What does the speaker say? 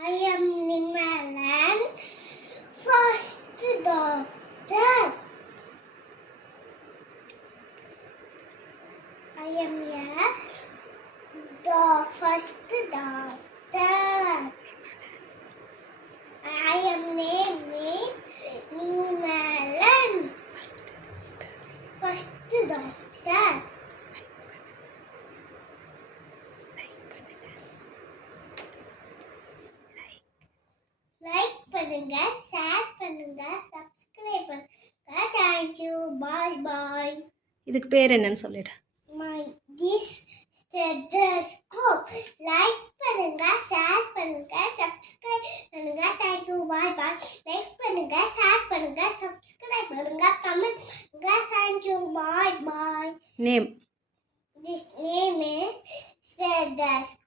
I am Nimalan, first doctor. I am here, the first doctor. I am name is Nimalan, first doctor. Like பண்ணுங்க, share பண்ணுங்க, subscribe பண்ணுங்க. Thank you. Bye bye. இதுக்கு பேர் என்னன்னு சொல்லிடு. My this stethoscope. Like பண்ணுங்க, share பண்ணுங்க, subscribe பண்ணுங்க. Thank you. Bye bye. Like பண்ணுங்க, ஷேர் பண்ணுங்க, சப்ஸ்கிரைப் பண்ணுங்க, கமெண்ட் பண்ணுங்க. Thank you. Bye bye. Name. This name is stethoscope.